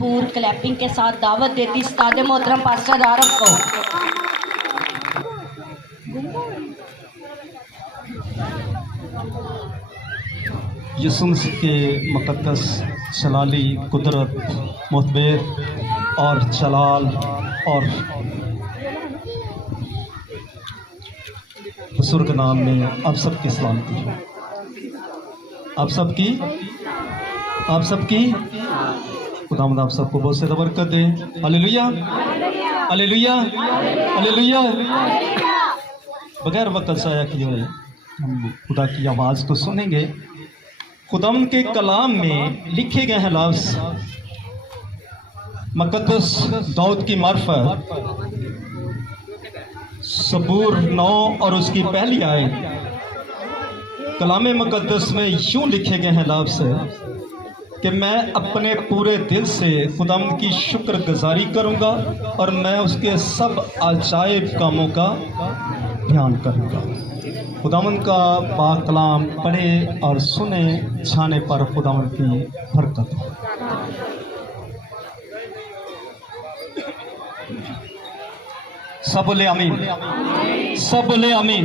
भरपूर क्लैपिंग के साथ दावत देती उस्ताद मोहतरम पास्टर आरफ को। यीशु मसीह के मुक़द्दस जलाली कुदरत मुतबेर और जलाल और बुजुर्ग नाम में आप सबकी सलामती हो। आप सबकी खुदावंद आप सबको बहुत से बरकत दे। Hallelujah hallelujah hallelujah. बगैर वक्त ज़ाया किए हुए हम खुदा की आवाज़ को सुनेंगे। खुदावंद के कलाम में लिखे गए हैं लफ्ज़ मुक़द्दस दाऊद की मार्फत सबूर 9 और उसकी पहली आयत कलाम मुक़द्दस में यूँ लिखे गए हैं लफ्ज़ कि मैं अपने पूरे दिल से खुदावंद की शुक्रगुजारी करूँगा और मैं उसके सब अजायब कामों का ध्यान करूँगा। खुदावंद का पाक कलाम पढ़े और सुने जाने पर खुदावंद की बरकत हो। सब बोले आमीन, सब बोले आमीन।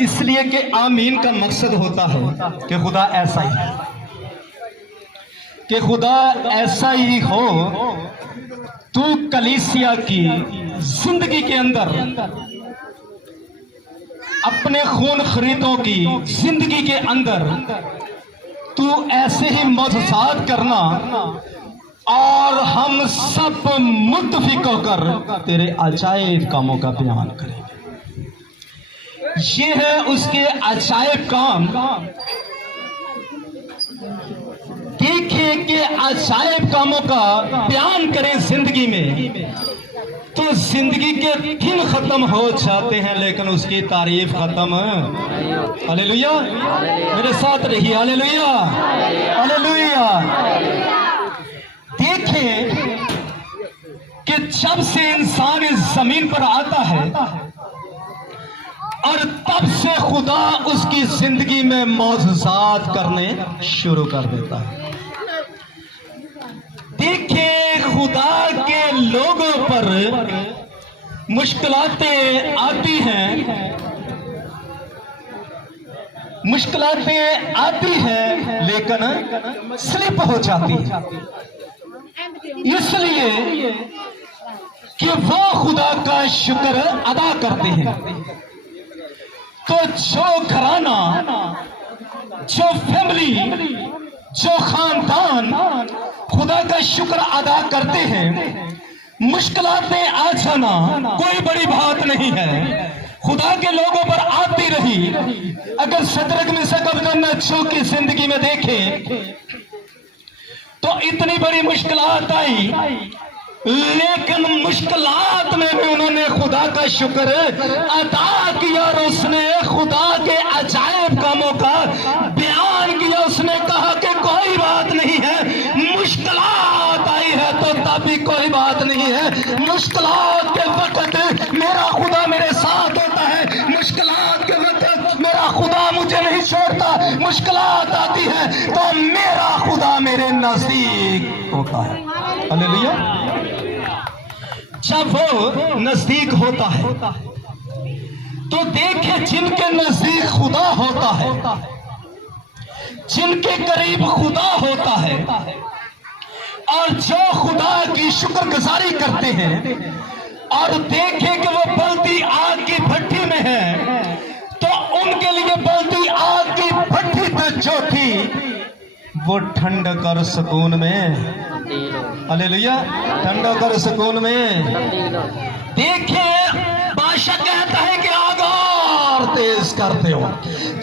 इसलिए कि आमीन का मकसद होता है कि खुदा ऐसा ही है, कि खुदा ऐसा ही हो। तू कलीसिया की जिंदगी के अंदर अपने खून खरीदों की जिंदगी के अंदर तू ऐसे ही मौजूद करना और हम सब मुत्तफिक होकर तेरे अजायब कामों का बयान करेंगे। ये है उसके अजायब काम। देखिए कि अजायब कामों का बयान करें जिंदगी में तो जिंदगी के दिन खत्म हो जाते हैं लेकिन उसकी तारीफ खत्म। हालेलुया, मेरे साथ रहिए। Hallelujah hallelujah. देखें कि जब से इंसान इस जमीन पर आता है और तब से खुदा उसकी जिंदगी में मौजूदात करने शुरू कर देता है। देखिए खुदा के लोगों पर मुश्किलातें आती हैं, मुश्किलातें आती हैं लेकिन स्लिप हो जाती है, इसलिए कि वो खुदा का शुक्र अदा करते हैं। तो जो घराना, जो फैमिली, जो खानदान खुदा का शुक्र अदा करते हैं, मुश्किलातें आ जाना कोई बड़ी बात नहीं है, खुदा के लोगों पर आती रही। अगर शतरक में सकबजो की जिंदगी में देखें तो इतनी बड़ी मुश्किलात आई लेकिन मुश्किलात में भी उन्होंने खुदा का शुक्र अदा किया और उसने खुदा के अजायब कामों का बयान किया। उसने कहा कि कोई बात नहीं है, मुश्किलात आई है तो तब भी कोई बात नहीं है। मुश्किलात के वक्त मेरा खुदा मेरे साथ होता है, मुश्किलात के वक्त मेरा खुदा मुझे नहीं छोड़ता। मुश्किलात आती है तो मेरा खुदा मेरे नजदीक होता है। हालेलुया। जब वो नजदीक होता है तो देखिए जिनके नजदीक खुदा होता है, जिनके करीब खुदा होता है और जो खुदा की शुक्रगुजारी करते हैं और देखें कि वो बलती आग की भट्टी में है तो उनके लिए बलती आग की भट्टी तक जो थी वो ठंडक और सुकून में, हालेलुया, ठंडक और सुकून में। देखिए बादशाह कहता है कि आग और तेज करते हो।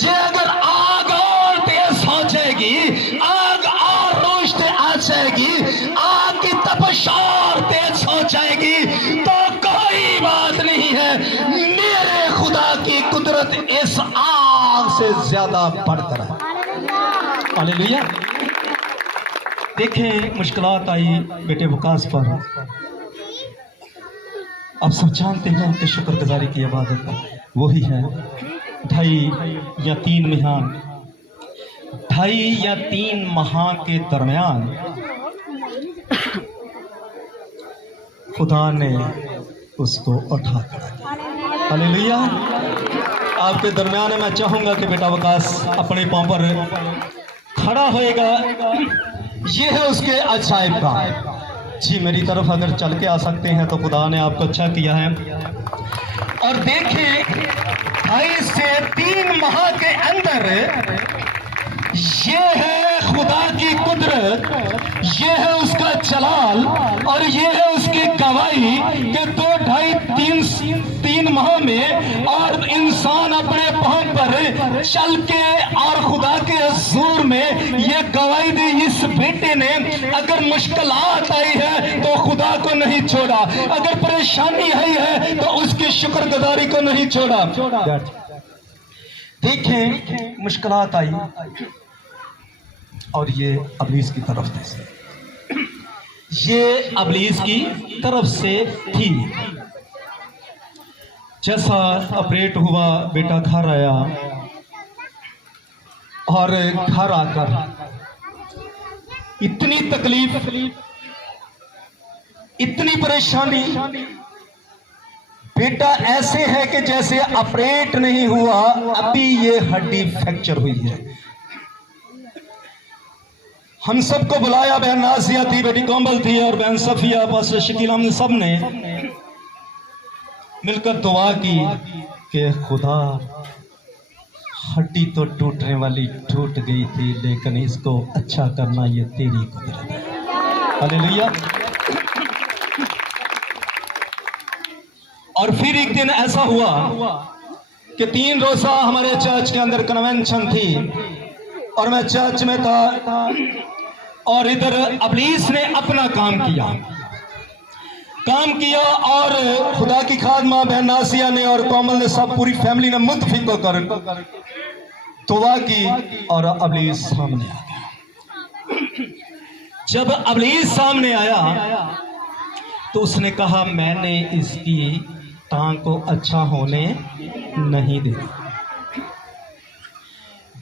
जे अगर आग और तेज हो जाएगी, आग और रोशनी आ जाएगी, आग की तपश और तेज हो जाएगी तो कोई बात नहीं है, मेरे खुदा की कुदरत इस आग से ज्यादा बढ़कर है। हालेलुया। देखें मुश्किलात आई बेटे वकास पर, आप सब जानते हैं कि शुक्रगुजारी की इबादत वही है। 2.5 या 3 माह के दरमियान खुदा ने उसको उठा कर। हालेलुया। आपके दरमियान मैं चाहूंगा कि बेटा विकास अपने पांव पर खड़ा होएगा। ये है उसके अजायब का। जी मेरी तरफ अगर चल के आ सकते हैं तो खुदा ने आपको अच्छा किया है। और देखिए 2.5 से 3 माह के अंदर ये है खुदा की कुदरत, ये है उसका जलाल और ये है उसकी गवाही कि 2-2.5-3 माह में और इंसान अपने पांव पर चल के और खुदा के हुजूर में ये गवाही दी, इस बेटे ने अगर मुश्किलात आई है तो खुदा को नहीं छोड़ा, अगर परेशानी आई है तो उसकी शुक्रगुजारी को नहीं छोड़ा। देखें मुश्किलात आई और ये अबलीस की तरफ से, ये अबलीस की तरफ से थी। जैसा ऑपरेट हुआ बेटा घर आया और घर आकर इतनी तकलीफ, इतनी परेशानी, बेटा ऐसे है कि जैसे ऑपरेट नहीं हुआ अभी ये हड्डी फ्रैक्चर हुई है। हम सबको बुलाया, बहन नाजिया थी, बेटी कोमल थी और बहन सफिया, पास्टर शकील, हम सब ने मिलकर दुआ की कि खुदा हड्डी तो टूटने वाली टूट गई थी लेकिन इसको अच्छा करना ये तेरी कुदरत है। हालेलुया। और फिर एक दिन ऐसा हुआ कि 3 रोजा हमारे चर्च के अंदर कन्वेंशन थी और मैं चर्च में था और इधर अबलीस ने अपना काम किया और खुदा की खादमा बहन नासिया ने और कोमल ने सब पूरी फैमिली ने मुतफिक होकर दुआ की और अबलीस सामने आ गया। जब अबलीस सामने आया तो उसने कहा मैंने इसकी टांग को अच्छा होने नहीं देना।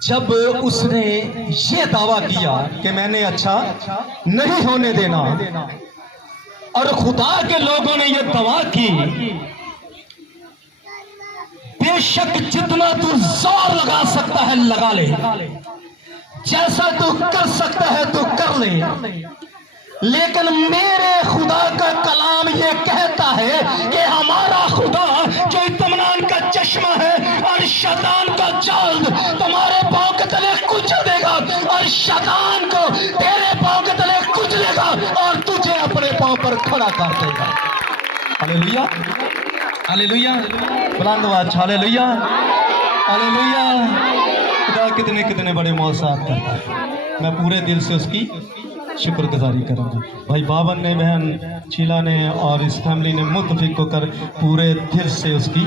जब उसने ये दावा किया कि मैंने अच्छा नहीं होने देना और खुदा के लोगों ने ये दावा की, बेशक जितना तू जोर लगा सकता है लगा ले, जैसा तू कर सकता है तू कर ले, लेकिन मेरे खुदा का कलाम ये कहता है कि हमारा खुदा जो इत्मीनान का चश्मा है और शैतान का जाल तुम्हारे पांव के तले कुचल देगा और शैतान को तेरे पांव के तले कुचलेगा और तुझे अपने पांव पर खड़ा कर देगा। हालेलुया, हालेलुया, बुलंद आवाज हालेलुया, हालेलुया। खुदा कितने कितने बड़े मौसात करता है। मैं पूरे दिल से उसकी शुक्रगुजारी करूंगा। भाई बावन ने, बहन शीला ने और इस फैमिली ने मुतफिक होकर पूरे दिल से उसकी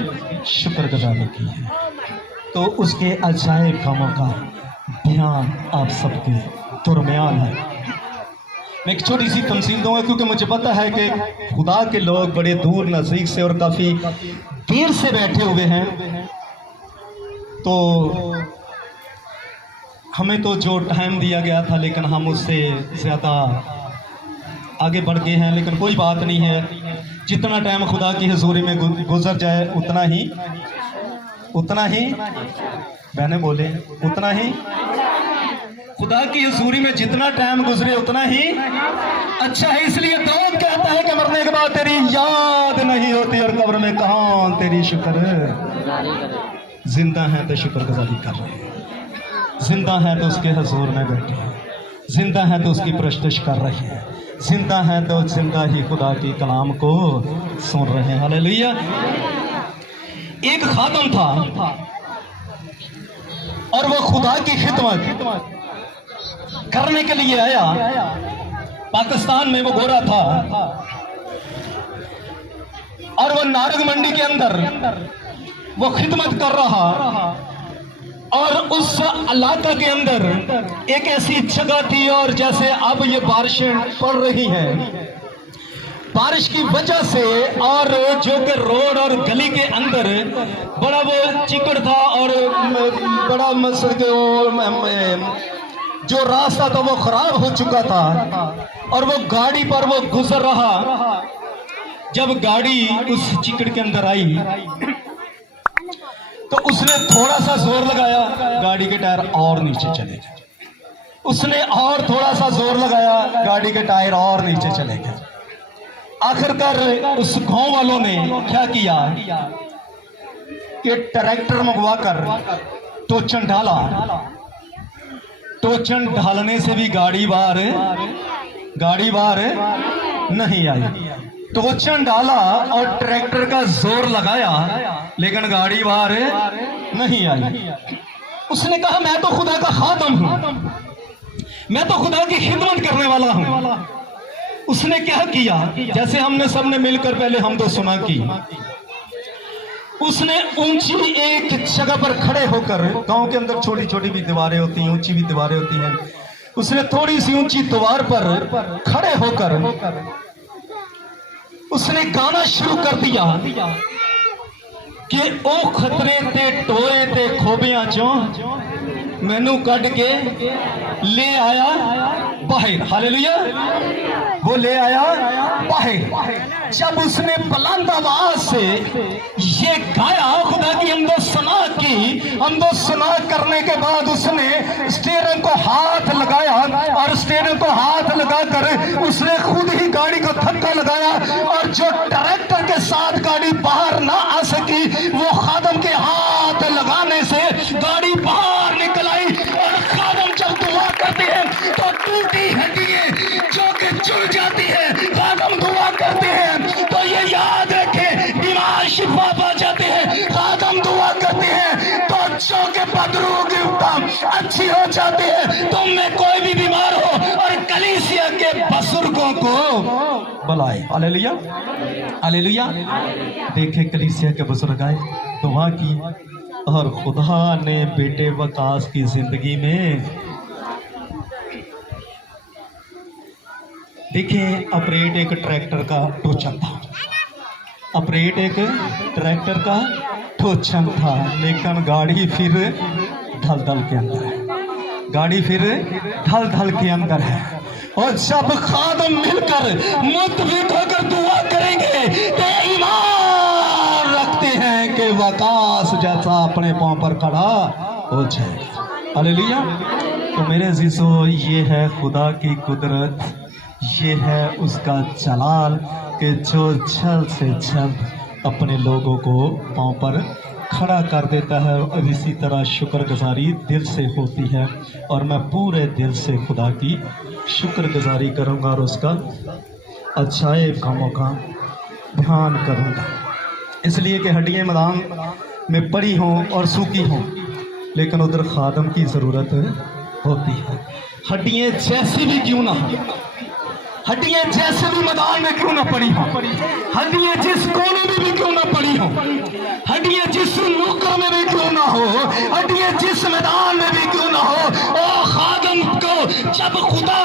शुक्रगुजारी की है। तो उसके अजायब कामों का ध्यान आप सबके दरमियान है। मैं एक छोटी सी तमसील दूंगा क्योंकि मुझे पता है कि खुदा के लोग बड़े दूर नजदीक से और काफी देर से बैठे हुए हैं, तो हमें तो जो टाइम दिया गया था लेकिन हम उससे ज़्यादा आगे बढ़ गए हैं। लेकिन कोई बात नहीं है, जितना टाइम खुदा की हुजूरी में गुजर जाए उतना ही मैंने बोले उतना ही खुदा की हुजूरी में जितना टाइम गुजरे उतना ही अच्छा है। इसलिए दाऊद कहता है कि मरने के बाद तेरी याद नहीं होती और कब्र में कहाँ तेरी शुक्र है। जिंदा है तो शुक्रगुजारी कर रहे हैं, जिंदा है तो उसके हुजूर में बैठे हैं, जिंदा है तो उसकी प्रस्तुत कर रहे हैं, जिंदा है तो जिंदा ही खुदा की कलाम को सुन रहे हैं। हालेलुया। एक खादम था और वो खुदा की खिदमत करने के लिए आया। पाकिस्तान में वो गोरा था और वो नारग मंडी के अंदर वो खिदमत कर रहा और उस इलाका के अंदर एक ऐसी जगह थी और जैसे अब ये बारिशें पड़ रही हैं, बारिश की वजह से और जो कि रोड और गली के अंदर बड़ा वो चिकड़ था और बड़ा जो रास्ता था वो खराब हो चुका था और वो गाड़ी पर वो गुजर रहा जब गाड़ी उस चिकड़ के अंदर आई तो उसने थोड़ा सा जोर लगाया, गाड़ी के टायर और नीचे चले गए। उसने और थोड़ा सा जोर लगाया, गाड़ी के टायर और नीचे चले गए। आखिरकार उस गांव वालों ने क्या किया कि ट्रैक्टर मंगवा कर टोचन ढाला। टोचन ढालने से भी गाड़ी बाहर नहीं आई। टोचन डाला और ट्रैक्टर का जोर लगाया, लेकिन गाड़ी बाहर नहीं आई। उसने कहा मैं तो खुदा का खादम हूं, मैं तो खुदा की खिदमत करने वाला हूं। उसने क्या किया, जैसे हमने सबने मिलकर पहले हम तो सुना की, उसने ऊंची एक जगह पर खड़े होकर, गांव के अंदर छोटी छोटी भी दीवारें होती हैं, ऊंची भी दीवारें होती हैं, उसने थोड़ी सी ऊंची दीवार पर खड़े होकर उसने गाना शुरू कर दिया कि ओ खतरे ते टोए ते खोबियां चों मैनू कट के ले आया बाहर। हालेलुया, वो ले आया बाहर। जब उसने बुलंद आवाज से ये गाया, खुदा की हमदो सना की, हमदो सना करने के बाद उसने स्टीयरिंग को हाथ लगाया और स्टीयरिंग को हाथ लगाकर उसने खुद ही गाड़ी को धक्का लगाया और जो ट्रैक्टर के साथ गाड़ी बाहर ना आ सकी, वो खादम के हाथ लगाने से गाड़ी बाहर निकल आई। और खादम जब दुआ करते हैं तो टूटी हड्डियां जो कि जुड़ जाती है। खादम दुआ करते हैं तो ये याद रखें, बीमार शिफा पा जाते हैं। खादम दुआ करते हैं तो जो के पदरों की उत्तम अच्छी हो जाती है। तुम में कोई भी बीमार हो और कलीसिया के बुजुर्गों को बुलाए। Hallelujah, hallelujah. देखे कलीसिया के बुजुर्ग आए, दुआ की और खुदा ने बेटे वकास की जिंदगी में देखिए, ऑपरेट एक ट्रैक्टर का टोचन था, ऑपरेट एक ट्रैक्टर का टोचन था, लेकिन गाड़ी फिर धल के अंदर है, गाड़ी फिर धल के अंदर है। और जब खादम मिलकर मुत्तफिक होकर दुआ करेंगे तो ईमान रखते हैं कि वकास जैसा अपने पांव पर खड़ा हो जाए। हालेलुया। तो मेरे अजीजों, ये है खुदा की कुदरत, ये है उसका जलाल कि जो जल्द से जल्द अपने लोगों को पांव पर खड़ा कर देता है। और इसी तरह शुक्रगुजारी दिल से होती है और मैं पूरे दिल से खुदा की शुक्रगुजारी करूंगा और उसका अच्छाई कामों का ध्यान करूंगा। इसलिए कि हड्डियां मैदान में पड़ी हों और सूखी हों, लेकिन उधर खादम की ज़रूरत होती है। हड्डियां जैसी भी क्यों ना, हड्डियां जैसे भी मैदान में क्यों ना पड़ी हो, हड्डियां जिस कोने में भी क्यों ना पड़ी हो, हड्डियां जिस नुक्कड़ में भी क्यों ना हो, हड्डियां जिस मैदान में भी क्यों ना हो, ओ खादम को जब खुदा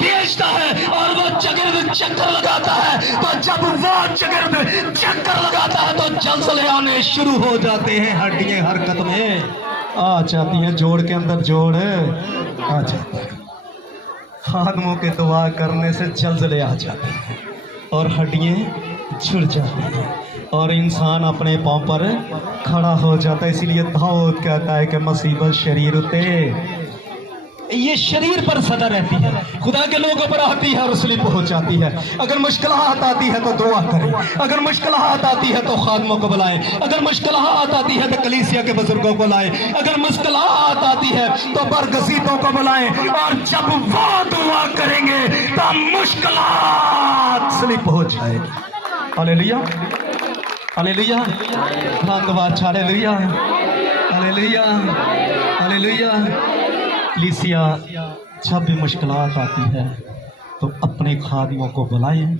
भेजता है और वो चगिर्द चक्कर लगाता है, तो जब वो चगिर्द चक्कर लगाता है तो जलसले आने शुरू हो जाते हैं। हड्डियां हरकत में आ जाती हैं, जोड़ के अंदर जोड़ आ जाती है। खादमों के दुआ करने से जलजले आ जाते हैं और हड्डियां जुड़ जाती हैं और इंसान अपने पांव पर खड़ा हो जाता है। इसीलिए दाऊद कहता है कि मुसीबत शरीर उते, ये शरीर पर सदा रहती है, खुदा के लोगों पर आती है और स्लिप हो जाती है। अगर मुश्किलात आती है तो दुआ करें, अगर मुश्किलात आती है तो खादमों को बुलाएं, अगर मुश्किलात आती है तो कलीसिया के बुजुर्गों को बुलाएं, अगर मुश्किलात आती है तो बरगजीतों को बुलाएं। और जब वो दुआ करेंगे तो मुश्किलात स्लिप हो जाएगी। हालेलुया, हालेलुया, धन्यवाद, हालेलुया, हालेलुया, हालेलुया। कलीसिया जब भी मुश्किलात आती है तो अपने खादमों को बुलाएं,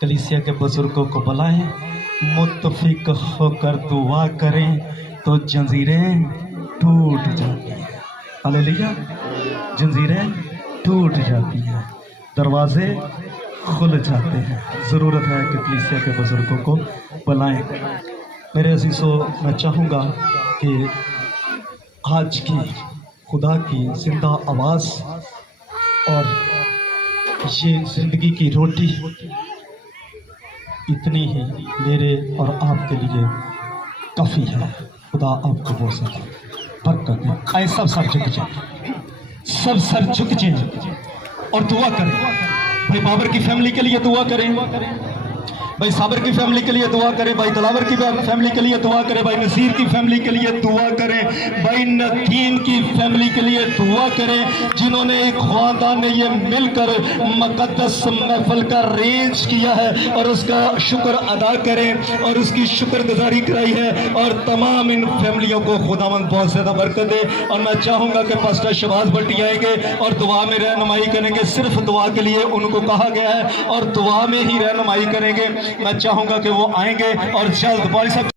कलीसिया के बुजुर्गों को बुलाएं, मुत्तफिक होकर दुआ करें तो जंजीरें टूट जाती हैं। हालेलुया, जंजीरें टूट जाती हैं, दरवाजे खुल जाते हैं। ज़रूरत है कि कलीसिया के बुजुर्गों को बुलाएं। मेरे अजीज़ों, मैं चाहूँगा कि आज की खुदा की जिंदा आवाज़ और ये ज़िंदगी की रोटी इतनी ही मेरे और आपके लिए काफ़ी है। खुदा आपको बहुत सा बरकत दे। आए सब सर झुक जाए, सब सर झुक जाए और दुआ करें। भाई बाबर की फैमिली के लिए दुआ करें, भाई साबर की फैमिली के लिए दुआ करें, भाई दिलावर की फैमिली के लिए दुआ करें, भाई नसीर की फैमिली के लिए दुआ करें, भाई नदीम की फैमिली के लिए दुआ करें, जिन्होंने एक ख्वादा ने ये मिलकर मुक़द्दस महफिल का अरेंज किया है और उसका शुक्र अदा करें और उसकी शुक्रगुजारी कराई है। और तमाम इन फैमिलियों को खुदावंद बहुत ज़्यादा बरकत दे। और मैं चाहूँगा कि पास्टर शहबाज भट्टी आएंगे और दुआ में रहनुमाई करेंगे। सिर्फ दुआ के लिए उनको कहा गया है और दुआ में ही रहनुमाई करेंगे। मैं चाहूँगा कि वो आएंगे और जल्द भाई साहब